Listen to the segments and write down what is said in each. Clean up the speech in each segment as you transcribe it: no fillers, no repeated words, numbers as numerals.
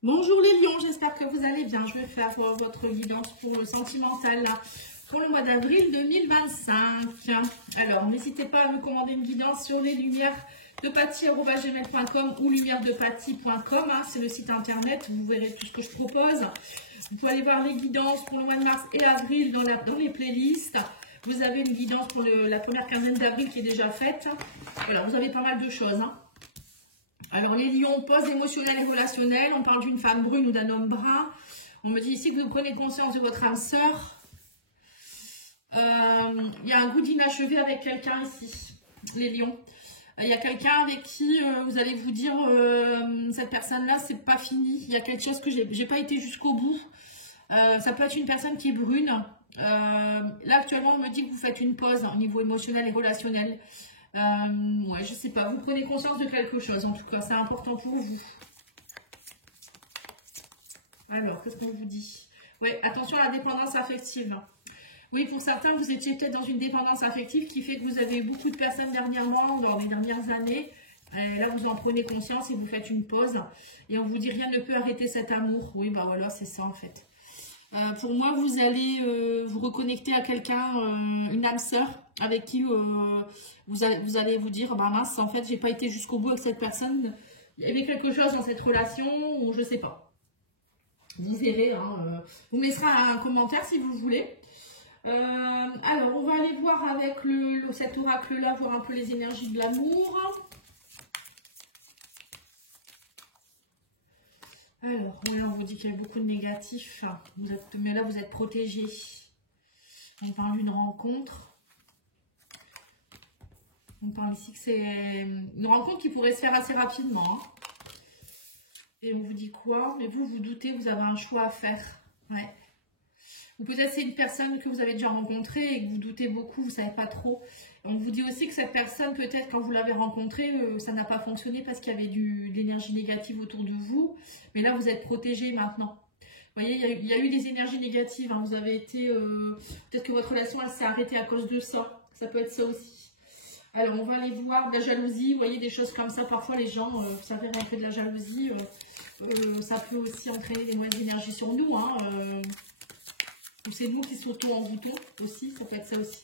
Bonjour les lions, j'espère que vous allez bien. Je vais faire votre guidance pour le sentimental là, pour le mois d'avril 2025. Alors, n'hésitez pas à me commander une guidance sur les lumières de paty@gmail.com ou lumièresdepaty.com. C'est le site internet, vous verrez tout ce que je propose. Vous pouvez aller voir les guidances pour le mois de mars et avril dans les playlists. Vous avez une guidance pour la première quinzaine d'avril qui est déjà faite. Voilà, vous avez pas mal de choses. Alors, les lions, pause émotionnelle et relationnelle. On parle d'une femme brune ou d'un homme brun. On me dit ici que vous prenez conscience de votre âme sœur. Il y a un goût d'inachevé avec quelqu'un ici, les lions. Il y a quelqu'un avec qui vous allez vous dire cette personne-là, c'est pas fini. Il y a quelque chose que j'ai pas été jusqu'au bout. Ça peut être une personne qui est brune. Là, actuellement, on me dit que vous faites une pause au niveau émotionnel et relationnel. Ouais, je sais pas, vous prenez conscience de quelque chose, en tout cas, c'est important pour vous. Alors, qu'est-ce qu'on vous dit? Ouais, attention à la dépendance affective. Oui, pour certains, vous étiez peut-être dans une dépendance affective qui fait que vous avez eu beaucoup de personnes dernièrement, dans les dernières années. Et là, vous en prenez conscience et vous faites une pause. Et on vous dit, rien ne peut arrêter cet amour. Oui, bah voilà, c'est ça en fait. Pour moi, vous allez vous reconnecter à quelqu'un, une âme sœur, avec qui vous allez vous dire, bah mince, en fait, j'ai pas été jusqu'au bout avec cette personne. Il y avait quelque chose dans cette relation, ou je sais pas. Vous verrez, hein, vous mettrez un commentaire si vous voulez. Alors, on va aller voir avec cet oracle-là, voir un peu les énergies de l'amour. Alors, là, on vous dit qu'il y a beaucoup de négatifs, mais là, vous êtes protégé. On parle d'une rencontre. On parle ici que c'est une rencontre qui pourrait se faire assez rapidement. Et on vous dit quoi? Mais vous doutez, vous avez un choix à faire. Ouais. Ou peut-être c'est une personne que vous avez déjà rencontrée et que vous doutez beaucoup, vous ne savez pas trop. On vous dit aussi que cette personne, peut-être quand vous l'avez rencontrée, ça n'a pas fonctionné parce qu'il y avait de l'énergie négative autour de vous. Mais là, vous êtes protégé maintenant. Vous voyez, il y a eu des énergies négatives. Vous avez été... peut-être que votre relation, elle s'est arrêtée à cause de ça. Ça peut être ça aussi. Alors, on va aller voir de la jalousie. Vous voyez, des choses comme ça. Parfois, les gens, vous savez, rentrer de la jalousie. Ça peut aussi entraîner des mauvaises énergies sur nous. C'est nous qui s'auto-envoûtons aussi, ça peut être ça aussi.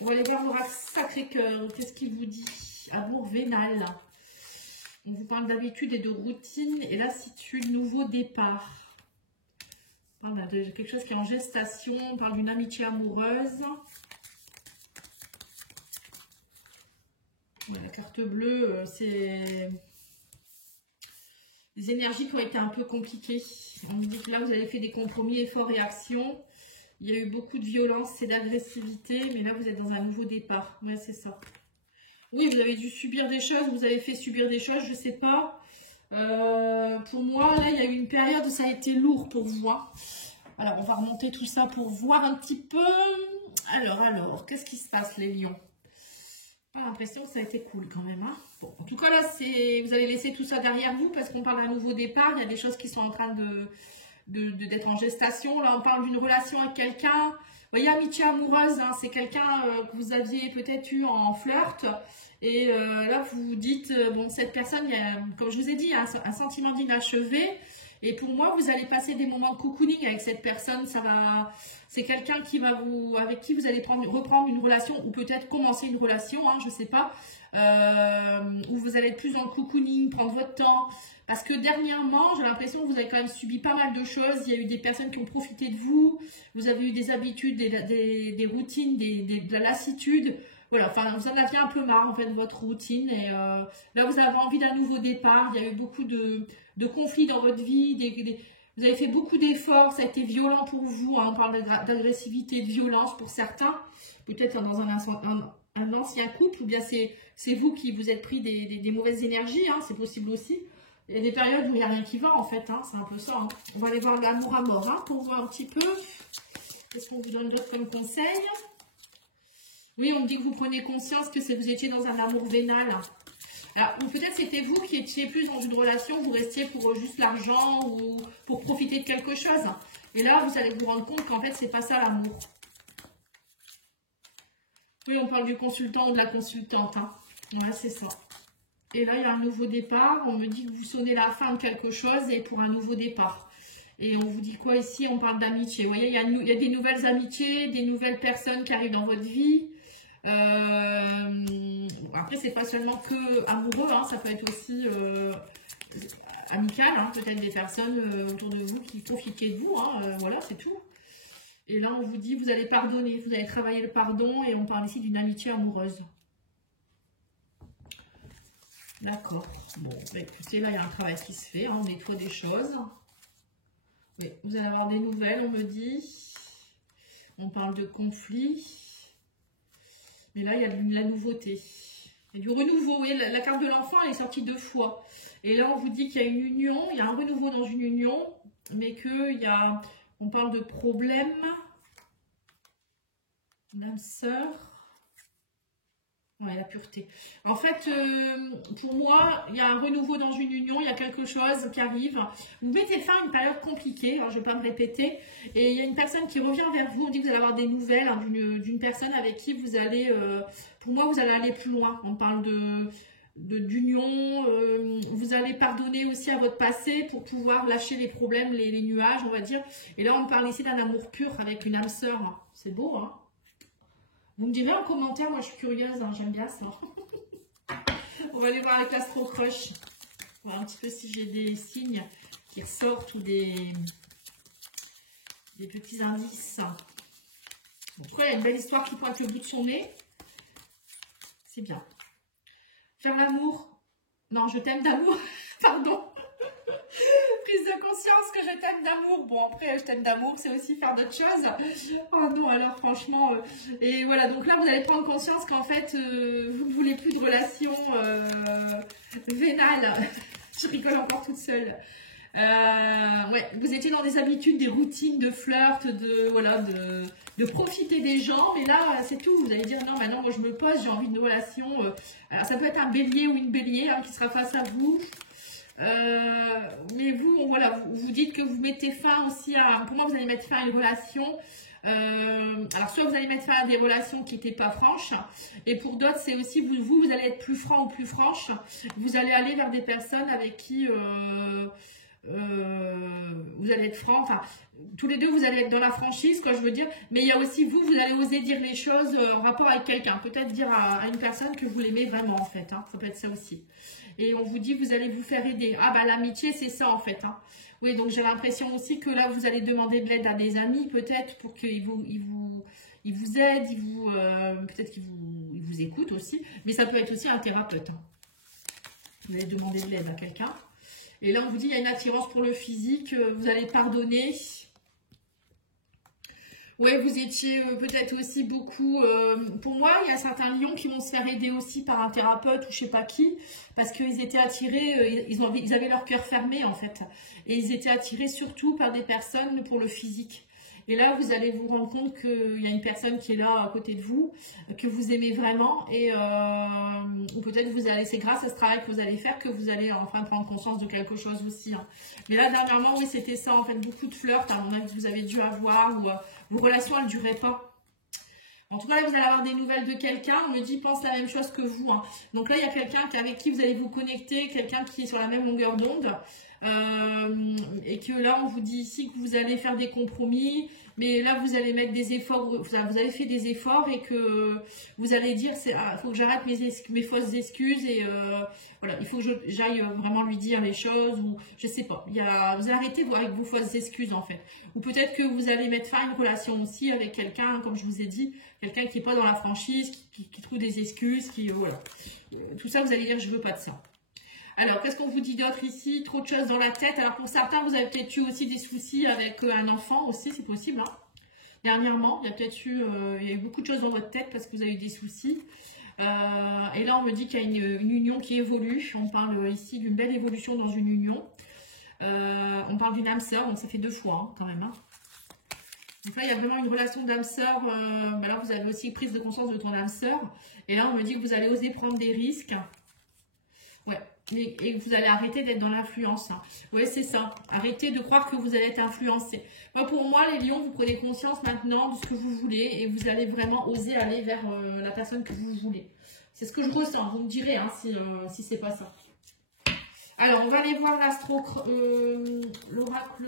On va aller voir l'oracle Sacré-Cœur. Qu'est-ce qu'il vous dit? Amour vénal. On vous parle d'habitude et de routine et lassitude, nouveau départ. On parle de quelque chose qui est en gestation. On parle d'une amitié amoureuse. La carte bleue, c'est des énergies qui ont été un peu compliquées. On me dit que là, vous avez fait des compromis, efforts et actions. Il y a eu beaucoup de violence et d'agressivité, mais là, vous êtes dans un nouveau départ. Ouais, c'est ça. Oui, vous avez dû subir des choses, vous avez fait subir des choses, je ne sais pas. Pour moi, là, il y a eu une période où ça a été lourd pour vous. Alors, on va remonter tout ça pour voir un petit peu. Alors, qu'est-ce qui se passe, les lions? J'ai l'impression que ça a été cool quand même. Bon, en tout cas, là, vous allez laisser tout ça derrière vous parce qu'on parle d'un nouveau départ. Il y a des choses qui sont en train d'être en gestation. Là, on parle d'une relation avec quelqu'un. Vous voyez, amitié amoureuse, c'est quelqu'un que vous aviez peut-être eu en flirt. Et là, vous vous dites, bon, cette personne, il y a, comme je vous ai dit, un sentiment d'inachevé. Et pour moi, vous allez passer des moments de cocooning avec cette personne. C'est quelqu'un avec qui vous allez reprendre une relation ou peut-être commencer une relation, je ne sais pas. Où vous allez être plus en cocooning, prendre votre temps. Parce que dernièrement, j'ai l'impression que vous avez quand même subi pas mal de choses. Il y a eu des personnes qui ont profité de vous. Vous avez eu des habitudes, des routines, de la lassitude. Voilà, enfin, vous en aviez un peu marre en fait de votre routine. Et là, vous avez envie d'un nouveau départ. Il y a eu beaucoup de conflits dans votre vie. Vous avez fait beaucoup d'efforts. Ça a été violent pour vous. On parle d'agressivité, de violence pour certains. Peut-être dans un ancien couple. Ou bien c'est vous qui vous êtes pris des mauvaises énergies. C'est possible aussi. Il y a des périodes où il n'y a rien qui va en fait, c'est un peu ça. On va aller voir l'amour à mort pour voir un petit peu. Qu'est-ce qu'on vous donne d'autre comme conseil? Oui, on me dit que vous prenez conscience que vous étiez dans un amour vénal. Ou peut-être c'était vous qui étiez plus dans une relation, vous restiez pour juste l'argent ou pour profiter de quelque chose. Et là, vous allez vous rendre compte qu'en fait, c'est pas ça l'amour. Oui, on parle du consultant ou de la consultante. Ouais, c'est ça. Et là, il y a un nouveau départ. On me dit que vous sonnez la fin de quelque chose et pour un nouveau départ. Et on vous dit quoi ici? On parle d'amitié. Vous voyez, il y a des nouvelles amitiés, des nouvelles personnes qui arrivent dans votre vie. Après, c'est pas seulement que amoureux, hein, ça peut être aussi amical. Hein, peut-être des personnes autour de vous qui profitaient de vous. Hein, voilà, c'est tout. Et là, on vous dit, vous allez pardonner. Vous allez travailler le pardon. Et on parle ici d'une amitié amoureuse. D'accord. Bon, bah écoutez, là, il y a un travail qui se fait. Hein, on nettoie des choses. Et vous allez avoir des nouvelles, on me dit. On parle de conflit. Mais là, il y a de la nouveauté. Il y a du renouveau. Et la carte de l'enfant, elle est sortie 2 fois. Et là, on vous dit qu'il y a une union. Il y a un renouveau dans une union. Mais qu'il y a... On parle de problème. L'âme sœur. Ouais, la pureté. En fait, pour moi, il y a un renouveau dans une union, il y a quelque chose qui arrive. Vous mettez fin à une période compliquée, alors je ne vais pas me répéter, et il y a une personne qui revient vers vous, on dit que vous allez avoir des nouvelles hein, d'une personne avec qui vous allez, pour moi, vous allez aller plus loin. On parle d'union, vous allez pardonner aussi à votre passé pour pouvoir lâcher les problèmes, les nuages, on va dire. Et là, on parle ici d'un amour pur avec une âme sœur. C'est beau, hein? Vous me direz en commentaire, moi je suis curieuse, hein, j'aime bien ça. On va aller voir avec l'Astro Crush. Voir un petit peu si j'ai des signes qui ressortent ou des petits indices. En tout cas, il y a une belle histoire qui pointe le bout de son nez. C'est bien. Faire l'amour. Non, je t'aime d'amour. Pardon. Prise de conscience que je t'aime d'amour. Bon, après, je t'aime d'amour, c'est aussi faire d'autres choses. Oh non, alors franchement... Et voilà, donc là, vous allez prendre conscience qu'en fait, vous ne voulez plus de relations vénales. Je rigole encore toute seule. Ouais, vous étiez dans des habitudes, des routines de flirt, de profiter des gens. Mais là, c'est tout. Vous allez dire, non, maintenant, moi, je me pose, j'ai envie d'une relation. Alors, ça peut être un bélier ou une bélier hein, qui sera face à vous. Mais vous, voilà, vous dites que vous mettez fin aussi à... Pour moi, vous allez mettre fin à une relation. Alors, soit vous allez mettre fin à des relations qui n'étaient pas franches. Et pour d'autres, c'est aussi, vous allez être plus franc ou plus franche. Vous allez aller vers des personnes avec qui... vous allez être franc, enfin tous les deux vous allez être dans la franchise, quoi je veux dire, mais il y a aussi vous allez oser dire les choses en rapport avec quelqu'un, peut-être dire à une personne que vous l'aimez vraiment en fait, hein. Ça peut être ça aussi. Et on vous dit vous allez vous faire aider. Ah bah l'amitié c'est ça en fait, hein. Oui, donc j'ai l'impression aussi que là vous allez demander de l'aide à des amis peut-être pour qu'ils vous aident, peut-être qu'ils vous écoutent aussi, mais ça peut être aussi un thérapeute, hein. Vous allez demander de l'aide à quelqu'un. Et là, on vous dit, il y a une attirance pour le physique, vous allez pardonner. Ouais, vous étiez peut-être aussi beaucoup... pour moi, il y a certains lions qui vont se faire aider aussi par un thérapeute ou je sais pas qui, parce qu'ils étaient attirés, ils avaient leur cœur fermé en fait. Et ils étaient attirés surtout par des personnes pour le physique. Et là, vous allez vous rendre compte qu'il y a une personne qui est là à côté de vous, que vous aimez vraiment. Et ou peut-être c'est grâce à ce travail que vous allez faire que vous allez enfin prendre conscience de quelque chose aussi, hein. Mais là, dernièrement, oui, c'était ça. En fait, beaucoup de flirts, à mon avis, que vous avez dû avoir. Ou vos relations, elles ne duraient pas. En tout cas, là, vous allez avoir des nouvelles de quelqu'un. On me dit, pense la même chose que vous, hein. Donc là, il y a quelqu'un avec qui vous allez vous connecter, quelqu'un qui est sur la même longueur d'onde. Et que là on vous dit ici que vous allez faire des compromis, mais là vous allez mettre des efforts, vous avez fait des efforts et que vous allez dire il faut que j'arrête mes fausses excuses et voilà, il faut que j'aille vraiment lui dire les choses, ou je sais pas, vous allez arrêter avec vos fausses excuses en fait, ou peut-être que vous allez mettre fin à une relation aussi avec quelqu'un, comme je vous ai dit, quelqu'un qui n'est pas dans la franchise, qui trouve des excuses, voilà, tout ça vous allez dire je veux pas de ça. Alors, qu'est-ce qu'on vous dit d'autre ici? Trop de choses dans la tête. Alors, pour certains, vous avez peut-être eu aussi des soucis avec un enfant aussi, c'est possible, hein. Dernièrement, il y a peut-être eu, il y a eu beaucoup de choses dans votre tête parce que vous avez eu des soucis. Et là, on me dit qu'il y a une union qui évolue. On parle ici d'une belle évolution dans une union. On parle d'une âme sœur, donc ça fait 2 fois, hein, quand même, hein. Donc là, il y a vraiment une relation d'âme sœur. Là, vous avez aussi prise de conscience de ton âme sœur. Et là, on me dit que vous allez oser prendre des risques. Ouais. Et que vous allez arrêter d'être dans l'influence. Oui, c'est ça. Arrêtez de croire que vous allez être influencé. Moi, pour moi, les lions, vous prenez conscience maintenant de ce que vous voulez et vous allez vraiment oser aller vers la personne que vous voulez. C'est ce que je ressens. Vous me direz hein, si c'est pas ça. Alors, on va aller voir l'oracle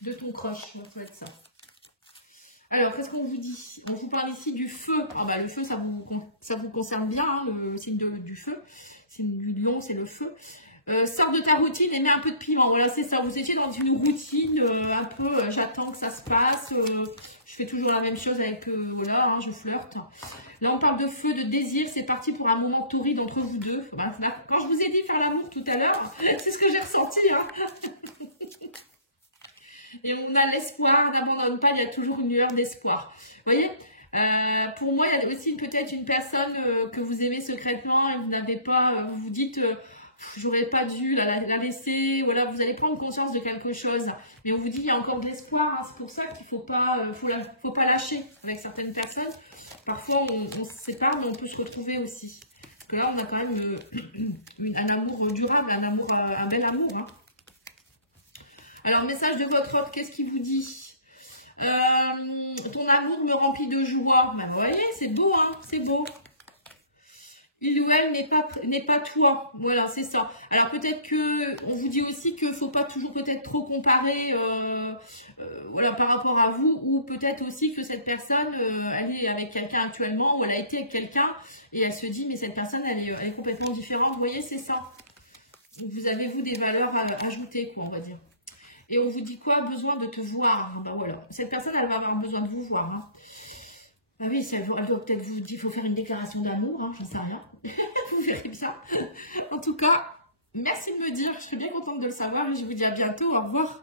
de ton crush. Ça va être ça. Alors, qu'est-ce qu'on vous dit? On vous parle ici du feu. Ah bah, le feu, ça vous concerne bien, hein, le signe du feu. C'est du lion, c'est le feu. Sors de ta routine et mets un peu de piment. Voilà, c'est ça. Vous étiez dans une routine un peu, j'attends que ça se passe. Je fais toujours la même chose avec, voilà, hein, je flirte. Là, on parle de feu, de désir. C'est parti pour un moment torride entre vous deux. Bah, quand je vous ai dit faire l'amour tout à l'heure, c'est ce que j'ai ressenti. Hein. Et on a l'espoir, n'abandonne pas, il y a toujours une lueur d'espoir. Vous voyez, pour moi, il y a aussi peut-être une personne que vous aimez secrètement et vous n'avez pas, vous vous dites, j'aurais pas dû la laisser, voilà, vous allez prendre conscience de quelque chose. Mais on vous dit, il y a encore de l'espoir, hein, c'est pour ça qu'il ne faut pas lâcher avec certaines personnes. Parfois, on se sépare, mais on peut se retrouver aussi. Parce que là, on a quand même un amour durable, un bel amour, hein. Alors, message de votre hôte, qu'est-ce qu'il vous dit? Ton amour me remplit de joie. Ben, vous voyez, c'est beau, hein, c'est beau. Il ou elle n'est pas toi. Voilà, c'est ça. Alors, peut-être que, on vous dit aussi qu'il ne faut pas toujours peut-être trop comparer voilà, par rapport à vous. Ou peut-être aussi que cette personne, elle est avec quelqu'un actuellement, ou elle a été avec quelqu'un, et elle se dit, mais cette personne, elle est complètement différente. Vous voyez, c'est ça. Donc, vous avez, vous, des valeurs ajoutées, quoi, on va dire. Et on vous dit quoi? Besoin de te voir. Ben voilà. Cette personne, elle va avoir besoin de vous voir. Hein. Ah oui, elle doit peut-être vous dire qu'il faut faire une déclaration d'amour. Hein, j'en sais rien. Vous verrez bien. En tout cas, merci de me dire. Je suis bien contente de le savoir. Et je vous dis à bientôt. Au revoir.